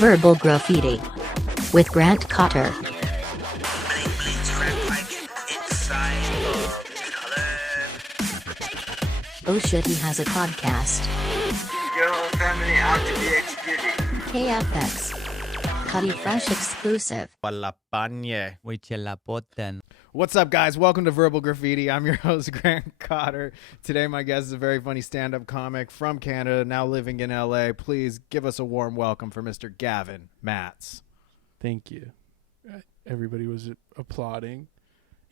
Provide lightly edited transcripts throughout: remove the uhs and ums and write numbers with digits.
Verbal Graffiti with Grant Cotter. Oh shit, he has a podcast. Your whole family out to be executed. KFX. Cutty Fresh exclusive. What's up, guys? Welcome to Verbal Graffiti. I'm your host, Grant Cotter. Today, my guest is a very funny stand-up comic from Canada, now living in LA. Please give us a warm welcome for Mr. Gavin Matts. Thank you. Everybody was applauding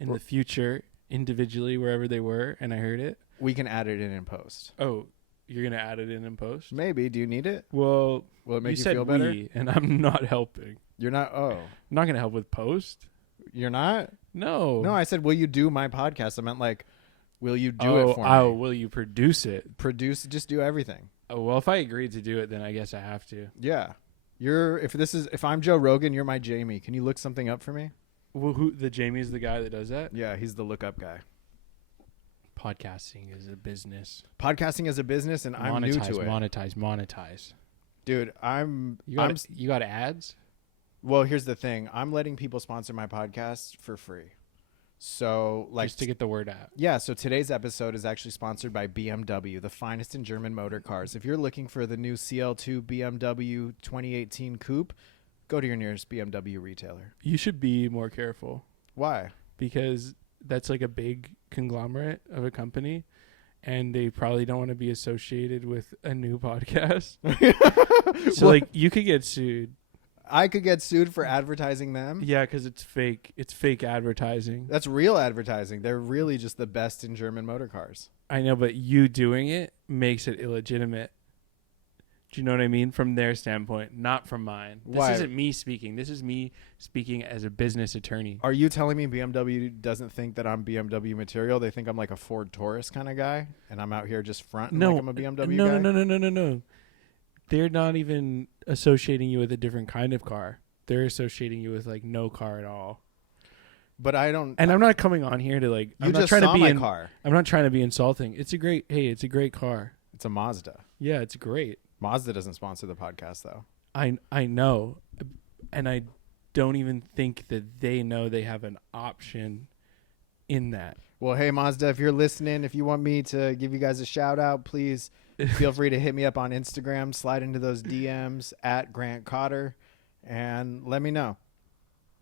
in the future, individually, wherever they were, and I heard it. We can add it in post. Oh, you're going to add it in post? Maybe. Do you need it? Well, will it make you said feel better? And I'm not helping. You're not? Oh. I'm not going to help with post. You're not? No. No, I said, will you do my podcast? I meant like, will you do it for me? Oh, will you produce it? Just do everything. Oh, well, if I agreed to do it, then I guess I have to. Yeah. If I'm Joe Rogan, you're my Jamie. Can you look something up for me? Well, the Jamie's the guy that does that? Yeah, he's the look-up guy. Podcasting is a business. Podcasting is a business, and I'm new to it. Monetize. Dude, You got ads? Well, here's the thing. I'm letting people sponsor my podcast for free. So, like, just to get the word out. Yeah, so today's episode is actually sponsored by BMW, the finest in German motor cars. If you're looking for the new CL2 BMW 2018 Coupe, go to your nearest BMW retailer. You should be more careful. Why? Because that's like a big conglomerate of a company, and they probably don't want to be associated with a new podcast. So, well, like, you could get sued. I could get sued for advertising them? Yeah, because it's fake. It's fake advertising. That's real advertising. They're really just the best in German motor cars. I know, but you doing it makes it illegitimate. Do you know what I mean? From their standpoint, not from mine. This isn't me speaking. This is me speaking as a business attorney. Are you telling me BMW doesn't think that I'm BMW material? They think I'm like a Ford Taurus kind of guy, and I'm out here just fronting like I'm a BMW guy? No. They're not even associating you with a different kind of car. They're associating you with like no car at all. But I don't. And I'm not coming on here to like. I'm not trying to be my car. I'm not trying to be insulting. It's a great car. It's a Mazda. Yeah, it's great. Mazda doesn't sponsor the podcast, though. I know, and I don't even think that they know they have an option in that. Well, hey, Mazda, if you're listening, if you want me to give you guys a shout out, please feel free to hit me up on Instagram, slide into those DMs at Grant Cotter, and let me know.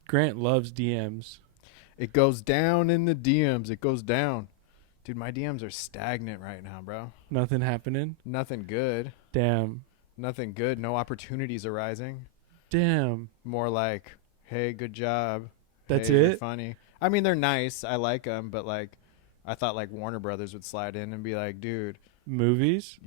Grant loves DMs. It goes down in the DMs. It goes down. Dude, my DMs are stagnant right now, bro. Nothing happening? Nothing good. Damn. Nothing good. No opportunities arising. Damn. More like, hey, good job. That's hey, it? You're funny. I mean, they're nice. I like them, but like, I thought like Warner Brothers would slide in and be like, dude. Movies?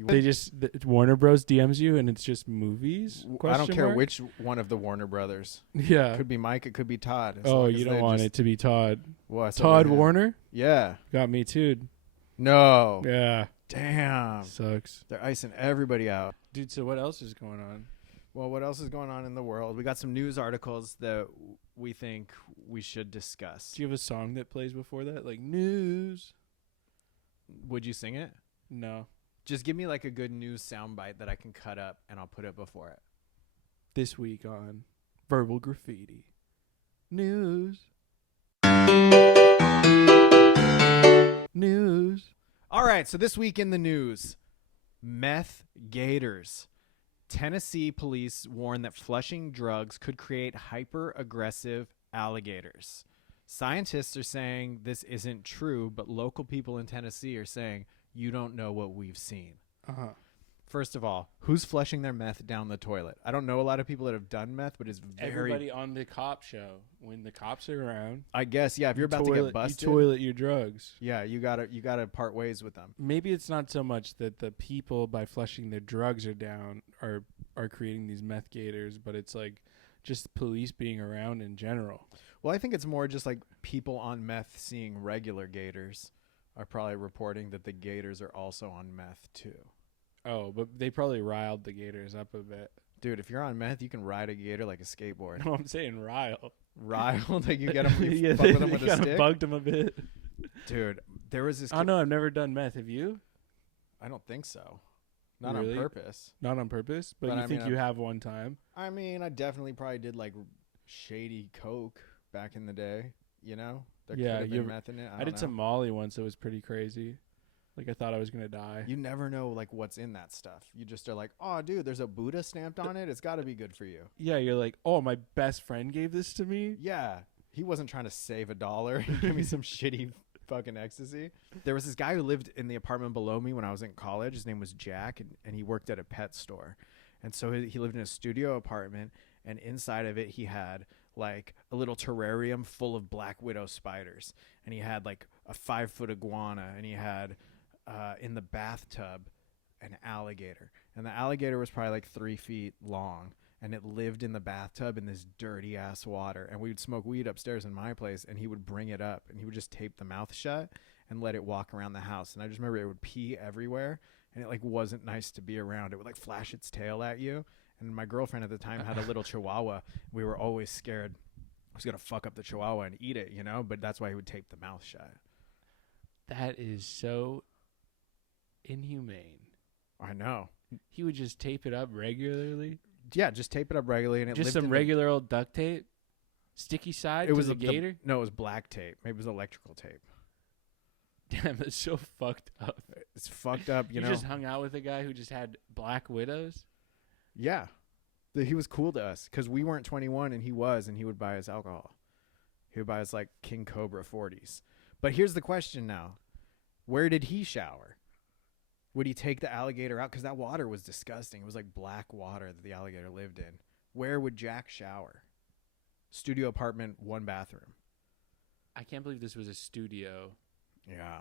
Warner Bros. DMs you and it's just movies? I don't care which one of the Warner Brothers. Yeah. It could be Mike. It could be Todd. Oh, you don't want it to be Todd. What? Todd Warner? Yeah. Got me too. No. Yeah. Damn. Sucks. They're icing everybody out. Dude, so what else is going on? Well, what else is going on in the world? We got some news articles that we think we should discuss. Do you have a song that plays before that? Like, news? Would you sing it? No. Just give me like a good news soundbite that I can cut up and I'll put it before it. This week on Verbal Graffiti. News. News. All right, so this week in the news, Meth Gators. Tennessee police warn that flushing drugs could create hyper-aggressive alligators. Scientists are saying this isn't true, but local people in Tennessee are saying, you don't know what we've seen. Uh-huh. First of all, who's flushing their meth down the toilet? I don't know a lot of people that have done meth, but it's very... Everybody on the cop show. When the cops are around... I guess, yeah, if you're about to get busted... You toilet your drugs. Yeah, you gotta part ways with them. Maybe it's not so much that the people, by flushing their drugs are down, are creating these meth gators, but it's like just police being around in general. Well, I think it's more just like people on meth seeing regular gators are probably reporting that the gators are also on meth too. Oh, but they probably riled the gators up a bit. Dude, if you're on meth, you can ride a gator like a skateboard. No, I'm saying rile. Rile? Like you get them, you fuck they, with them with a stick? Bugged them a bit. Dude, there was this... I know, I've never done meth. Have you? I don't think so. Not Really? on purpose. Not on purpose, but you I think mean, you have one time? I mean, I definitely probably did like shady coke back in the day. You know, there Yeah, could have been meth in it. I did some Molly once. It was pretty crazy. Like I thought I was gonna die. You never know like what's in that stuff. You just are like, oh, dude, there's a Buddha stamped on it. It's got to be good for you. Yeah, you're like, oh, my best friend gave this to me. Yeah, he wasn't trying to save $1 and give me some shitty fucking ecstasy. There was this guy who lived in the apartment below me when I was in college. His name was Jack, and he worked at a pet store. And so he lived in a studio apartment, and inside of it he had like a little terrarium full of black widow spiders, and he had like a 5-foot iguana, and he had in the bathtub an alligator, and the alligator was probably like 3 feet long, and it lived in the bathtub in this dirty ass water. And we would smoke weed upstairs in my place, and he would bring it up, and he would just tape the mouth shut and let it walk around the house. And I just remember it would pee everywhere, and it like wasn't nice to be around. It would like flash its tail at you. And my girlfriend at the time had a little chihuahua. We were always scared I was gonna fuck up the chihuahua and eat it, you know. But that's why he would tape the mouth shut. That is so inhumane. I know. He would just tape it up regularly. Yeah, just tape it up regularly, and it Just lived some in regular old duct tape, sticky side. It was to the gator. No, it was black tape. Maybe it was electrical tape. Damn, that's so fucked up. It's fucked up, you know. just hung out with a guy who just had black widows. Yeah, he was cool to us because we weren't 21 and he was, and he would buy us alcohol. He would buy us like King Cobra 40s. But here's the question now: where did he shower? Would he take the alligator out? Because that water was disgusting. It was like black water that the alligator lived in. Where would Jack shower? Studio apartment, 1 bathroom. I can't believe this was a studio. Yeah.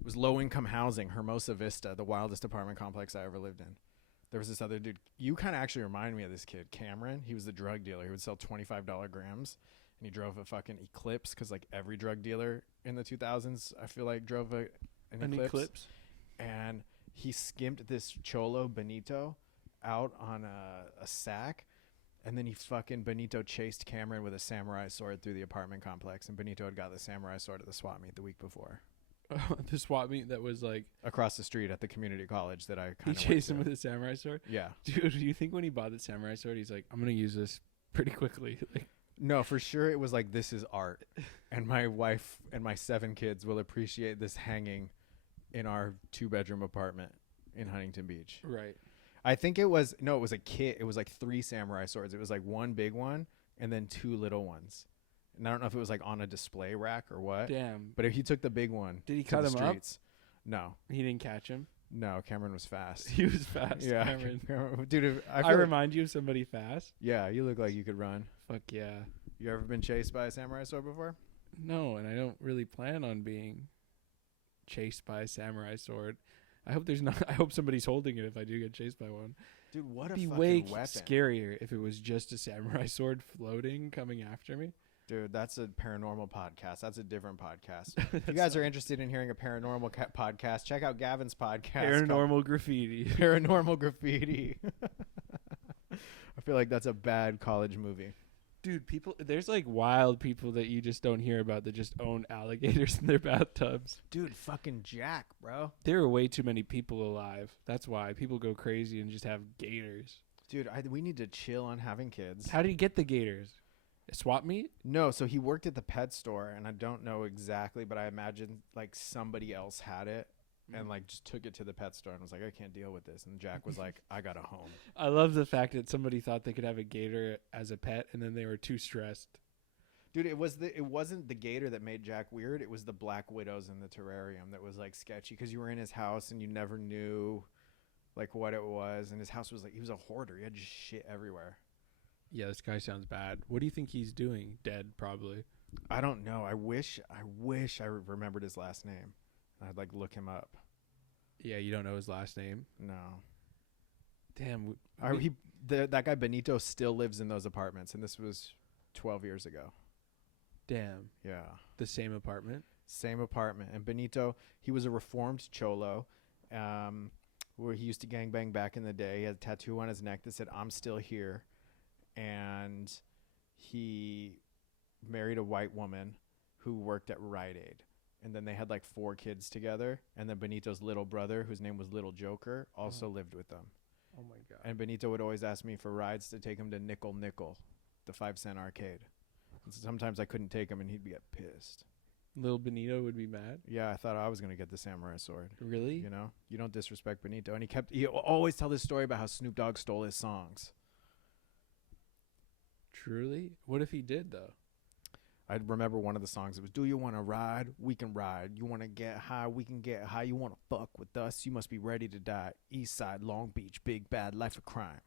It was low-income housing, Hermosa Vista, the wildest apartment complex I ever lived in. There was this other dude. You kind of actually remind me of this kid, Cameron. He was the drug dealer. He would sell $25 grams, and he drove a fucking Eclipse because like every drug dealer in the 2000s, I feel like, drove an Eclipse. And he skimped this Cholo Benito out on a sack, and then Benito chased Cameron with a samurai sword through the apartment complex, and Benito had got the samurai sword at the SWAT meet the week before. The SWAT meet that was like across the street at the community college that I kind of. He chased him with a samurai sword. Yeah, dude. Do you think when he bought the samurai sword, he's like, "I'm gonna use this pretty quickly"? Like, no, for sure it was like, this is art, and my wife and my 7 kids will appreciate this hanging in our 2-bedroom apartment in Huntington Beach. Right. I think it was a kit. It was like 3 samurai swords. It was like 1 big one and then 2 little ones. And I don't know if it was like on a display rack or what. Damn. But if he took the big one, did he cut him up? No. He didn't catch him? No, Cameron was fast. He was fast. Yeah. Cameron. Dude, I remind you of somebody fast? Yeah, you look like you could run. Fuck yeah. You ever been chased by a samurai sword before? No, and I don't really plan on being chased by a samurai sword. I hope somebody's holding it if I do get chased by one. Dude, what a It'd be fucking way weapon. scarier if it was just a samurai sword floating coming after me. Dude, that's a paranormal podcast. That's a different podcast. If you guys are interested in hearing a paranormal podcast, check out Gavin's podcast. Paranormal Graffiti. Paranormal Graffiti. I feel like that's a bad college movie. Dude, there's like wild people that you just don't hear about that just own alligators in their bathtubs. Dude, fucking Jack, bro. There are way too many people alive. That's why people go crazy and just have gators. Dude, we need to chill on having kids. How did he get the gators? A swap meet? No, so he worked at the pet store, and I don't know exactly, but I imagine like somebody else had it and like just took it to the pet store and was like, I can't deal with this. And Jack was like, I got a home. I love the fact that somebody thought they could have a gator as a pet and then they were too stressed. Dude, it wasn't the gator that made Jack weird. It was the black widows in the terrarium that was like sketchy because you were in his house and you never knew like what it was. And his house was like, he was a hoarder. He had just shit everywhere. Yeah, this guy sounds bad. What do you think he's doing? Dead, probably. I don't know. I wish I remembered his last name. I'd like look him up. Yeah, you don't know his last name? No. Damn. That guy Benito still lives in those apartments, and this was 12 years ago. Damn. Yeah. The same apartment? Same apartment. And Benito, he was a reformed cholo, where he used to gangbang back in the day. He had a tattoo on his neck that said, I'm still here. And he married a white woman who worked at Rite Aid. and then they had like 4 kids together. And then Benito's little brother, whose name was Little Joker, also lived with them. Oh my God. And Benito would always ask me for rides to take him to Nickel Nickel, the 5-cent arcade. And sometimes I couldn't take him, and he'd get pissed. Little Benito would be mad. Yeah, I thought I was gonna get the samurai sword. Really? You know, you don't disrespect Benito. And he always tell this story about how Snoop Dogg stole his songs. Truly? What if he did though? I remember one of the songs. It was, "Do you want to ride? We can ride. You want to get high? We can get high. You want to fuck with us? You must be ready to die. East Side, Long Beach, big bad life of crime."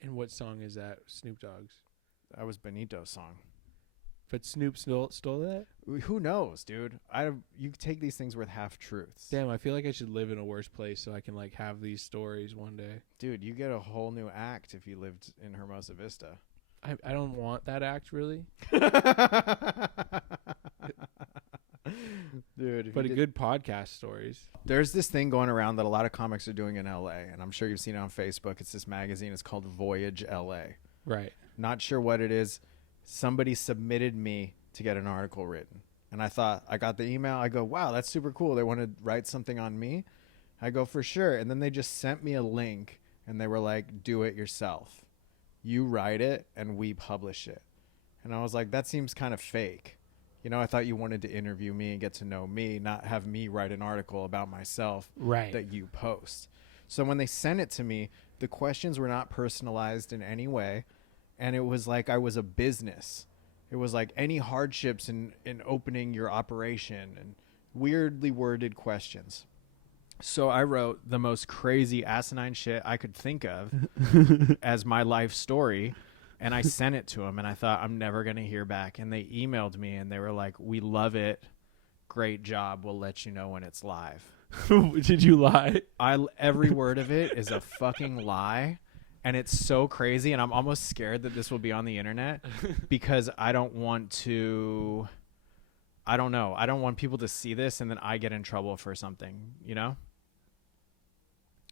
And what song is that? Snoop Dogg's. That was Benito's song. But Snoop stole that? Who knows, dude? You take these things with half truths. Damn, I feel like I should live in a worse place so I can like have these stories one day. Dude, you get a whole new act if you lived in Hermosa Vista. I don't want that act really. Dude, but good podcast stories. There's this thing going around that a lot of comics are doing in LA, and I'm sure you've seen it on Facebook. It's this magazine. It's called Voyage LA. Right. Not sure what it is. Somebody submitted me to get an article written. And I thought, I got the email. I go, wow, that's super cool. They want to write something on me. I go, for sure. And then they just sent me a link, and they were like, do it yourself. You write it, and we publish it. And I was like, that seems kind of fake. You know, I thought you wanted to interview me and get to know me, not have me write an article about myself that you post. So when they sent it to me, the questions were not personalized in any way. And it was like I was a business. It was like any hardships in opening your operation and weirdly worded questions. So I wrote the most crazy asinine shit I could think of as my life story. And I sent it to them, and I thought, I'm never going to hear back. And they emailed me, and they were like, we love it. Great job. We'll let you know when it's live. Did you lie? Every word of it is a fucking lie. And it's so crazy, and I'm almost scared that this will be on the internet because I don't want to, I don't know. I don't want people to see this and then I get in trouble for something, you know?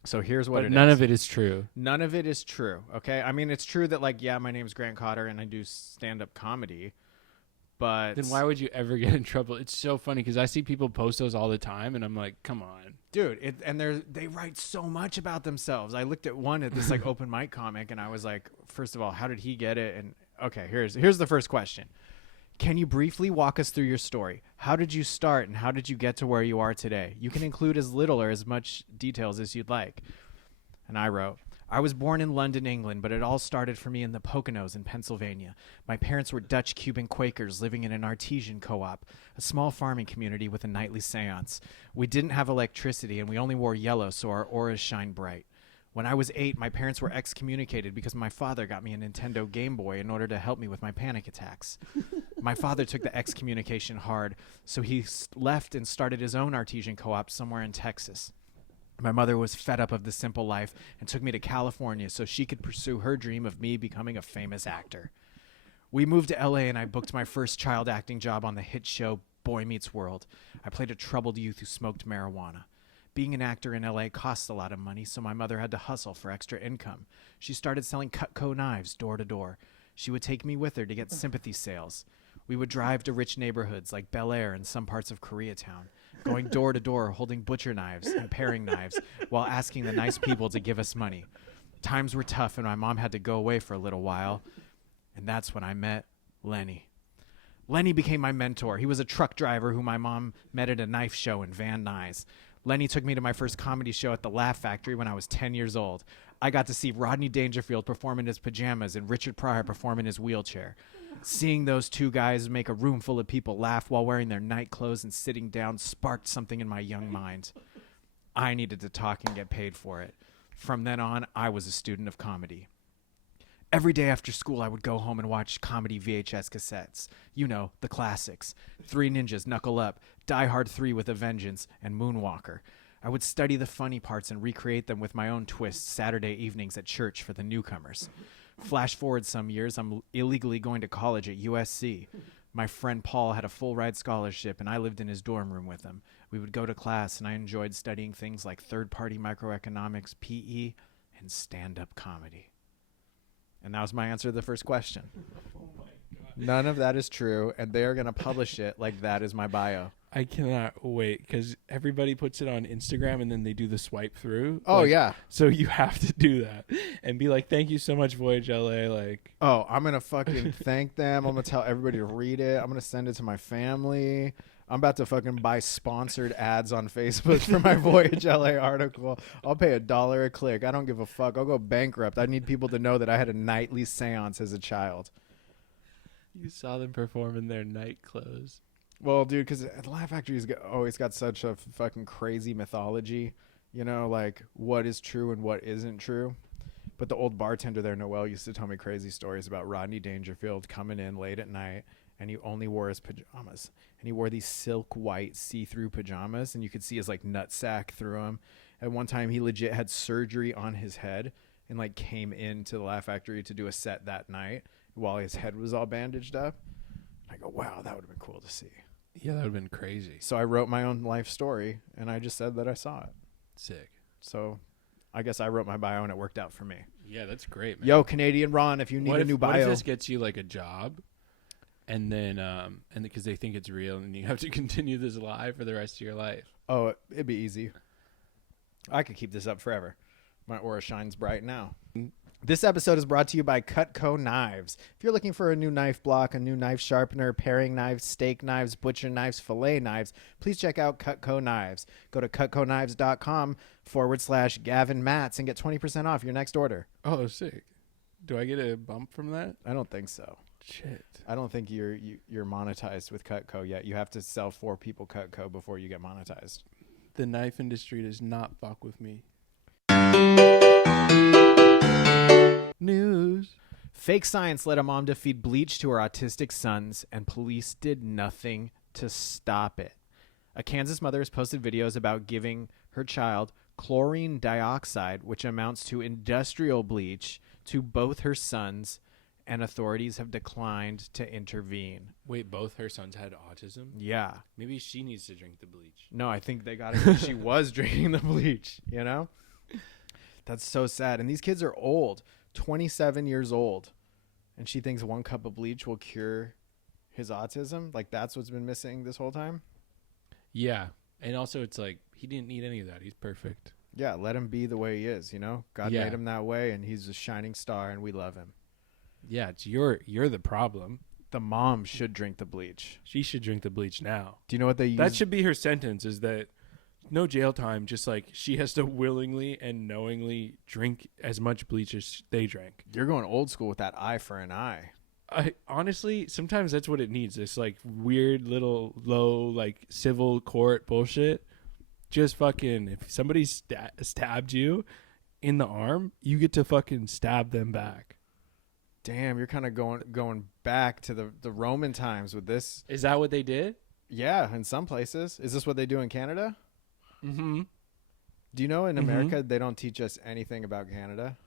So here's what it is. None of it is true. None of it is true, okay? I mean, it's true that, like, yeah, my name's Grant Cotter and I do stand-up comedy, but... Then why would you ever get in trouble? It's so funny because I see people post those all the time, and I'm like, come on. Dude, they write so much about themselves. I looked at one at this, like, open mic comic, and I was like, first of all, how did he get it? And, okay, here's the first question. Can you briefly walk us through your story? How did you start, and how did you get to where you are today? You can include as little or as much details as you'd like. And I wrote, I was born in London, England, but it all started for me in the Poconos in Pennsylvania. My parents were Dutch Cuban Quakers living in an artesian co-op, a small farming community with a nightly seance. We didn't have electricity, and we only wore yellow so our auras shine bright. When I was 8, my parents were excommunicated because my father got me a Nintendo Game Boy in order to help me with my panic attacks. My father took the excommunication hard, so he left and started his own artesian co-op somewhere in Texas. My mother was fed up of the simple life and took me to California so she could pursue her dream of me becoming a famous actor. We moved to LA and I booked my first child acting job on the hit show Boy Meets World. I played a troubled youth who smoked marijuana. Being an actor in LA costs a lot of money, so my mother had to hustle for extra income. She started selling Cutco knives door to door. She would take me with her to get sympathy sales. We would drive to rich neighborhoods like Bel Air and some parts of Koreatown, going door to door holding butcher knives and paring knives while asking the nice people to give us money. Times were tough and my mom had to go away for a little while, and that's when I met Lenny. Lenny became my mentor. He was a truck driver who my mom met at a knife show in Van Nuys. Lenny took me to my first comedy show at the Laugh Factory when I was 10 years old. I got to see Rodney Dangerfield perform in his pajamas and Richard Pryor perform in his wheelchair. Seeing those two guys make a room full of people laugh while wearing their night clothes and sitting down sparked something in my young mind. I needed to talk and get paid for it. From then on, I was a student of comedy. Every day after school, I would go home and watch comedy VHS cassettes. You know, the classics. 3 Ninjas, Knuckle Up, Die Hard 3 with a Vengeance, and Moonwalker. I would study the funny parts and recreate them with my own twists Saturday evenings at church for the newcomers. Flash forward some years, I'm illegally going to college at USC. My friend Paul had a full-ride scholarship, and I lived in his dorm room with him. We would go to class, and I enjoyed studying things like third-party microeconomics, PE, and stand-up comedy. And that was my answer to the first question. Oh my God. None of that is true, and they are going to publish it like that is my bio. I cannot wait because everybody puts it on Instagram and then they do the swipe through. Oh, yeah. So you have to do that and be like, thank you so much, Voyage LA. Like, oh, I'm going to fucking thank them. I'm going to tell everybody to read it. I'm going to send it to my family. I'm about to fucking buy sponsored ads on Facebook for my Voyage LA article. I'll pay $1 a click. I don't give a fuck. I'll go bankrupt. I need people to know that I had a nightly seance as a child. you saw them perform in their night clothes. Well, dude, because the Laugh Factory's always got such a fucking crazy mythology, you know, like what is true and what isn't true. But the old bartender there, Noel, used to tell me crazy stories about Rodney Dangerfield coming in late at night, and he only wore his pajamas. And he wore these silk white see-through pajamas, and you could see his like nutsack through them. At one time, he legit had surgery on his head and like came into the Laugh Factory to do a set that night while his head was all bandaged up. I go, wow, that would have been cool to see. Yeah, that would have been crazy. So I wrote my own life story, and I just said that I saw it. Sick. So I guess I wrote my bio, and it worked out for me. Yeah, that's great, man. Yo, Canadian Ron, if you need a new bio. What if this gets you like a job, and then and because they think it's real, and you have to continue this lie for the rest of your life? Oh, it'd be easy. I could keep this up forever. My aura shines bright now. This episode is brought to you by Cutco Knives. If you're looking for a new knife block, a new knife sharpener, paring knives, steak knives, butcher knives, fillet knives, please check out Cutco Knives. Go to cutcoknives.com/Gavin Matts and get 20% off your next order. Oh, sick. Do I get a bump from that? I don't think so. Shit. I don't think you're monetized with Cutco yet. You have to sell 4 people Cutco before you get monetized. The knife industry does not fuck with me. News. Fake science led a mom to feed bleach to her autistic sons, and police did nothing to stop it. A Kansas mother has posted videos about giving her child chlorine dioxide, which amounts to industrial bleach, to both her sons, and authorities have declined to intervene. Wait, both her sons had autism? Yeah. Maybe she needs to drink the bleach. No, I think they got it when she was drinking the bleach, you know? That's so sad. And these kids are old. 27 years old, and she thinks 1 cup of bleach will cure his autism. Like, that's what's been missing this whole time. Yeah, and also it's like he didn't need any of that. He's perfect. Yeah, let him be the way he is, you know? God made him that way, and he's a shining star, and we love him. Yeah, it's you're the problem. The mom should drink the bleach. She should drink the bleach now. Do you know what they use? That should be her sentence, is that no jail time, just like she has to willingly and knowingly drink as much bleach as they drank. You're going old school with that eye for an eye. I honestly, sometimes that's what it needs. It's like weird little low like civil court bullshit. Just fucking, if somebody stabbed you in the arm, you get to fucking stab them back. Damn, you're kind of going back to the Roman times with this. Is that what they did? Yeah, in some places. Is this what they do in Canada? Mm-hmm. Do you know in America they don't teach us anything about Canada?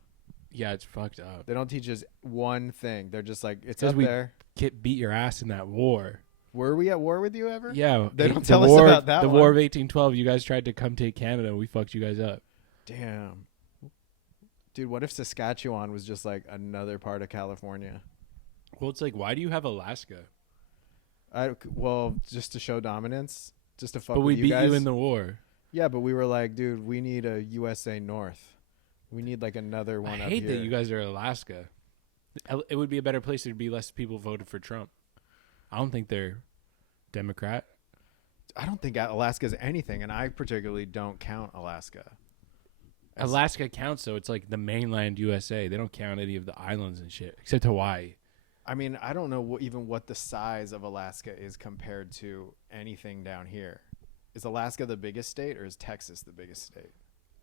Yeah, it's fucked up. They don't teach us one thing. They're just like, it's up we there. Beat your ass in that war. Were we at war with you ever? Yeah. They don't tell us about that The one. War of 1812, you guys tried to come take Canada. We fucked you guys up. Damn. Dude, what if Saskatchewan was just like another part of California? Well, it's like, why do you have Alaska? Well, just to show dominance. Just to fuck but with you guys. But we beat you in the war. Yeah, but we were like, dude, we need a USA North. We need like another one up here. I hate that you guys are Alaska. It would be a better place. There'd be less people voted for Trump. I don't think they're Democrat. I don't think Alaska's anything, and I particularly don't count Alaska. Alaska counts, though. It's like the mainland USA. They don't count any of the islands and shit, except Hawaii. I mean, I don't know even what the size of Alaska is compared to anything down here. Is Alaska the biggest state, or is Texas the biggest state?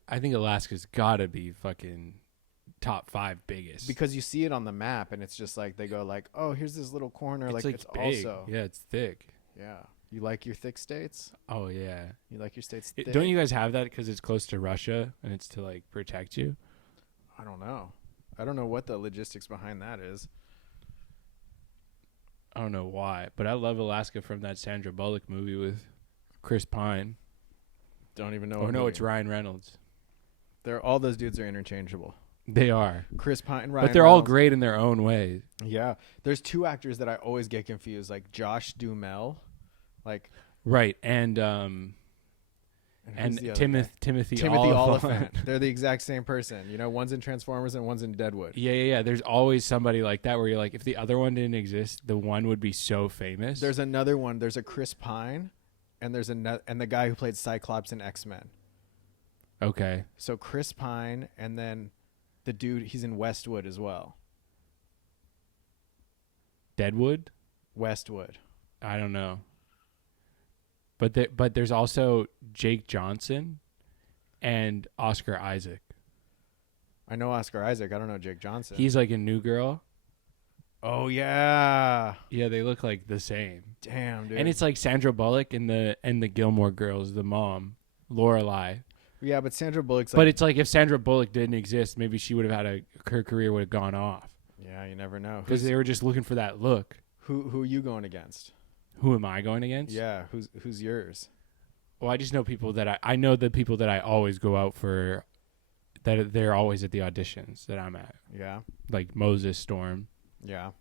I think Alaska's got to be fucking top 5 biggest. Because you see it on the map, and it's just like they go like, oh, here's this little corner. It's it's big. also. Yeah, it's thick. Yeah. You like your thick states? Oh, yeah. You like your states thick? Don't you guys have that because it's close to Russia, and it's to, like, protect you? I don't know. I don't know what the logistics behind that is. I don't know why, but I love Alaska from that Sandra Bullock movie with Chris Pine. Don't even know. Or no, it's Ryan Reynolds. All those dudes are interchangeable. They are. Chris Pine, Ryan but they're Reynolds. all great in their own way. Yeah. There's 2 actors that I always get confused, like Josh Duhamel. Like, Right. And And who's the other guy? Timothy Oliphant. Oliphant. They're the exact same person. You know, one's in Transformers and one's in Deadwood. Yeah. There's always somebody like that where you're like, if the other one didn't exist, the one would be so famous. There's another one. There's a Chris Pine, and there's and the guy who played Cyclops in X-Men. Okay. So Chris Pine, and then the dude, he's in Westwood as well. Deadwood? Westwood. I don't know. But there's also Jake Johnson and Oscar Isaac. I know Oscar Isaac. I don't know Jake Johnson. He's like a New Girl. Oh yeah. Yeah, they look like the same. Damn, dude. And it's like Sandra Bullock and the Gilmore Girls, the mom, Lorelai. Yeah, but Sandra Bullock's But it's like if Sandra Bullock didn't exist, maybe she would have had her career would have gone off. Yeah, you never know. Because they were just looking for that look. Who are you going against? Who am I going against? Yeah, who's yours? Well, I just know people that I know the people that I always go out for, that they're always at the auditions that I'm at. Yeah. Like Moses Storm. Yeah.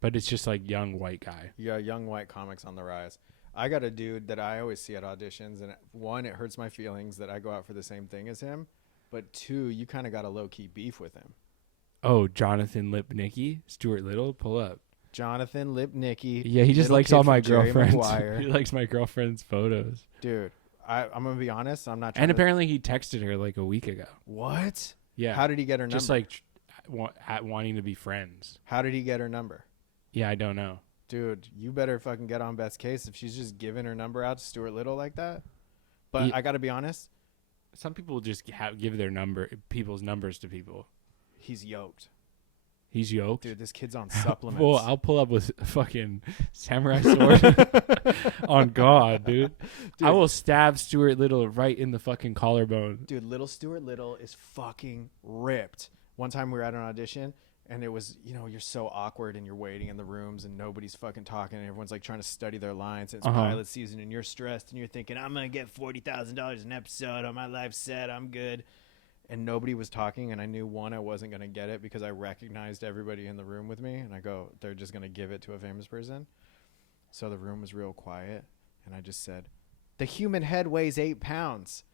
But it's just like young white guy. Yeah, young white comics on the rise. I got a dude that I always see at auditions, and one, it hurts my feelings that I go out for the same thing as him, but two, you kind of got a low-key beef with him. Oh, Jonathan Lipnicki, Stuart Little, pull up. Jonathan Lipnicki. Yeah, he just likes all my girlfriends. Maguire. He likes my girlfriend's photos. Dude, I'm going to be honest. I'm not trying And to... apparently he texted her like a week ago. What? Yeah. How did he get her number? Just like wanting to be friends. How did he get her number? Yeah, I don't know. Dude, you better fucking get on Beth's case if she's just giving her number out to Stuart Little like that. But I got to be honest. Some people just give their people's numbers to people. He's yoked. He's yoked? Dude, this kid's on supplements. Well, I'll pull up with a fucking samurai sword on God, dude. I will stab Stuart Little right in the fucking collarbone. Dude, little Stuart Little is fucking ripped. One time we were at an audition, and it was, you're so awkward, and you're waiting in the rooms, and nobody's fucking talking, and everyone's like trying to study their lines. It's pilot season, and you're stressed, and you're thinking, I'm going to get $40,000 an episode on my live set. I'm good. And nobody was talking, and I knew, one, I wasn't going to get it because I recognized everybody in the room with me, and I go, they're just going to give it to a famous person. So the room was real quiet, and I just said, the human head weighs 8 pounds.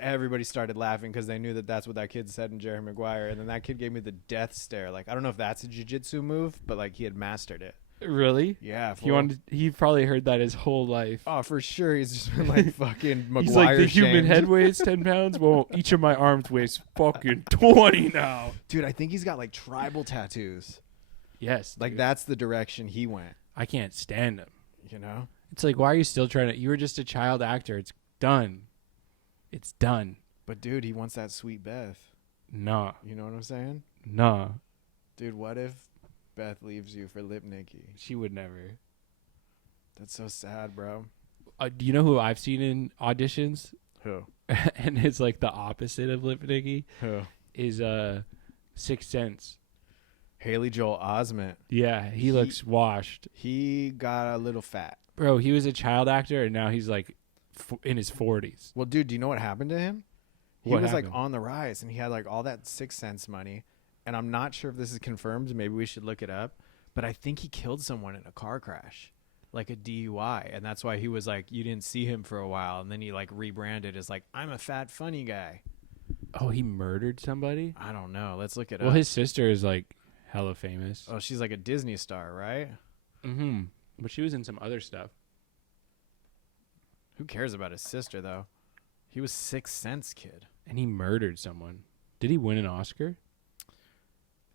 Everybody started laughing because they knew that that's what that kid said in Jerry Maguire, and then that kid gave me the death stare. Like, I don't know if that's a jiu-jitsu move, but, like, he had mastered it. Really? Yeah. He probably heard that his whole life. Oh, for sure. He's just been like fucking Maguire. He's like, the human head weighs 10 pounds? Well, each of my arms weighs fucking 20 now. Dude, I think he's got like tribal tattoos. Yes. Like, that's the direction he went. I can't stand him. You know? It's like, why are you still trying to... You were just a child actor. It's done. It's done. But, dude, he wants that sweet Beth. Nah. You know what I'm saying? Nah. Dude, what if Beth leaves you for Lipnicki? She would never. That's so sad, bro. Do you know who I've seen in auditions? Who? And it's like the opposite of Lipnicki. Who? Is Sixth Sense. Haley Joel Osment. Yeah, he looks washed. He got a little fat. Bro, he was a child actor, and now he's like in his 40s. Well, dude, do you know what happened to him? He What was happened? like on the rise, and he had like all that Sixth Sense money. And I'm not sure if this is confirmed. Maybe we should look it up. But I think he killed someone in a car crash, like a DUI. And that's why he was like, you didn't see him for a while. And then he like rebranded as like, I'm a fat, funny guy. Oh, he murdered somebody? I don't know. Let's look it Well, up. his sister is like hella famous. Oh, she's like a Disney star, right? Mm-hmm. But she was in some other stuff. Who cares about his sister, though? He was Sixth Sense kid. And he murdered someone. Did he win an Oscar?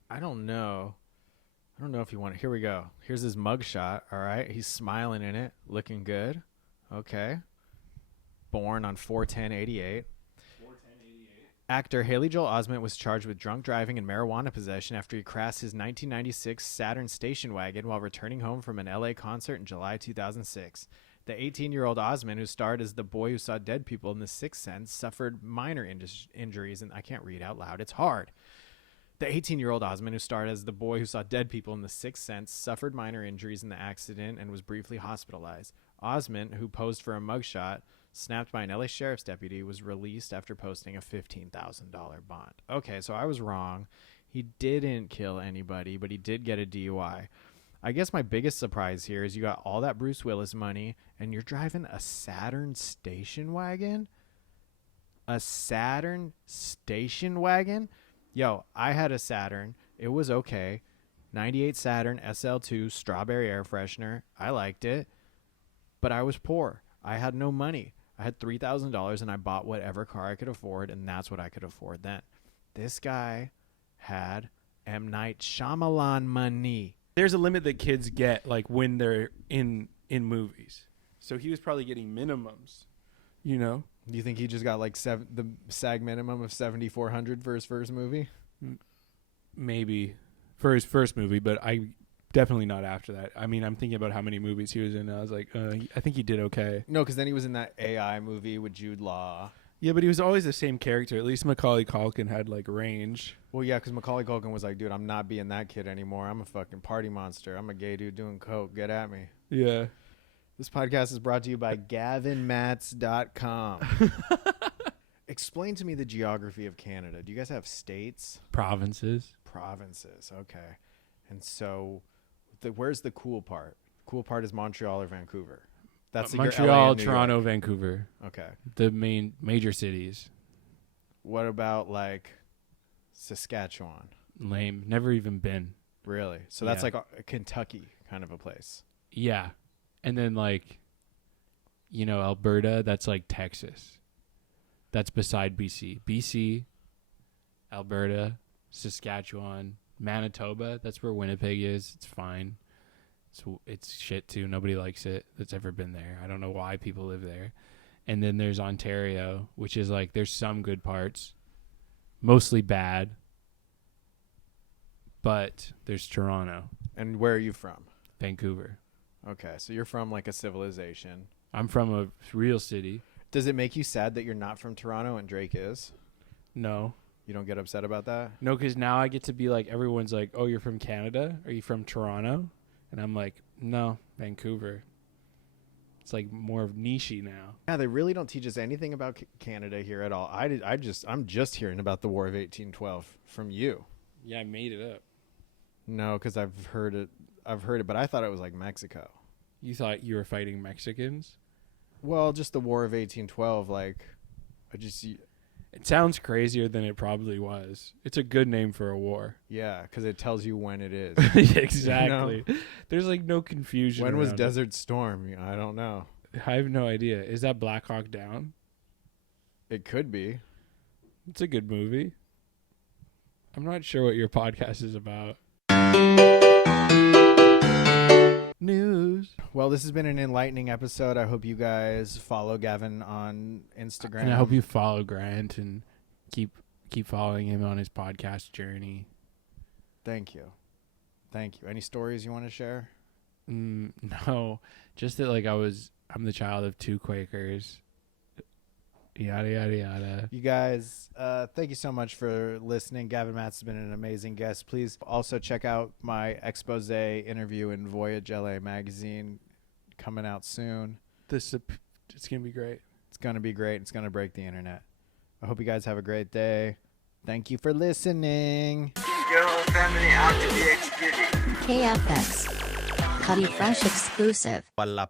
I don't know. I don't know if he won it. Here we go. Here's his mugshot. All right. He's smiling in it, looking good. Okay. Born on 4/10/88. Actor Haley Joel Osment was charged with drunk driving and marijuana possession after he crashed his 1996 Saturn station wagon while returning home from an LA concert in July 2006. The 18-year-old Osment, who starred as the boy who saw dead people in The Sixth Sense, suffered minor injuries, and I can't read out loud. It's hard. The 18-year-old Osment, who starred as the boy who saw dead people in The Sixth Sense, suffered minor injuries in the accident and was briefly hospitalized. Osment, who posed for a mugshot snapped by an LA sheriff's deputy, was released after posting a $15,000 bond. Okay, so I was wrong. He didn't kill anybody, but he did get a DUI. I guess my biggest surprise here is you got all that Bruce Willis money and you're driving a Saturn station wagon? A Saturn station wagon? Yo, I had a Saturn. It was okay. 98 Saturn SL2 strawberry air freshener. I liked it. But I was poor. I had no money. I had $3,000 and I bought whatever car I could afford, and that's what I could afford then. This guy had M. Night Shyamalan money. There's a limit that kids get, like, when they're in movies. So he was probably getting minimums, you know? Do you think he just got like the SAG minimum of $7,400 for his first movie? Maybe for his first movie, but I definitely not after that. I mean, I'm thinking about how many movies he was in. And I was like, I think he did okay. No, because then he was in that AI movie with Jude Law. Yeah, but he was always the same character. At least Macaulay Culkin had like range. Well, yeah, because Macaulay Culkin was like, dude, I'm not being that kid anymore. I'm a fucking party monster. I'm a gay dude doing coke. Get at me. Yeah. This podcast is brought to you by GavinMatts.com. Explain to me the geography of Canada. Do you guys have states? Provinces. Provinces. Okay. And so where's the cool part? Cool part is Montreal or Vancouver. That's your LA Montreal, and New Toronto, York. Vancouver. Okay. The major cities. What about like Saskatchewan? Lame. Never even been. Really? So that's Yeah. like a Kentucky kind of a place. Yeah. And then like, you know, Alberta, that's like Texas. That's beside BC. BC, Alberta, Saskatchewan, Manitoba, that's where Winnipeg is. It's fine. It's shit too. Nobody likes it that's ever been there. I don't know why people live there. And then there's Ontario, which is like there's some good parts, mostly bad. But there's Toronto, And where are you from? Vancouver. Okay, so you're from like a civilization. I'm from a real city. Does it make you sad that you're not from Toronto and Drake is? No. You don't get upset about that? No, because now I get to be like, everyone's like, oh, you're from Canada? Are you from Toronto? And I'm like, no, Vancouver. It's like more of niche-y now. Yeah, they really don't teach us anything about Canada here at all. I'm just hearing about the War of 1812 from you. Yeah, I made it up. No, because I've heard it, but I thought it was like Mexico. You thought you were fighting Mexicans? Well, just the War of 1812, like, It sounds crazier than it probably was. It's a good name for a war. yeah, because it tells you when it is. Exactly. You know? There's like no confusion. When was around Desert Storm? I don't know. I have no idea. Is that Black Hawk Down? It could be. It's a good movie. I'm not sure what your podcast is about. News. Well, this has been an enlightening episode. I hope you guys follow Gavin on Instagram. And I hope you follow Grant and keep following him on his podcast journey. Thank you. Any stories you want to share? No, just that like I'm the child of two Quakers. Yada yada yada. You guys, thank you so much for listening. Gavin Matts has been an amazing guest. Please also check out my expose interview in Voyage LA magazine coming out soon. It's gonna be great. It's gonna be great. It's gonna break the internet. I hope you guys have a great day. Thank you for listening. Your whole family out to be executed. KFX. Cutty Fresh exclusive. Wala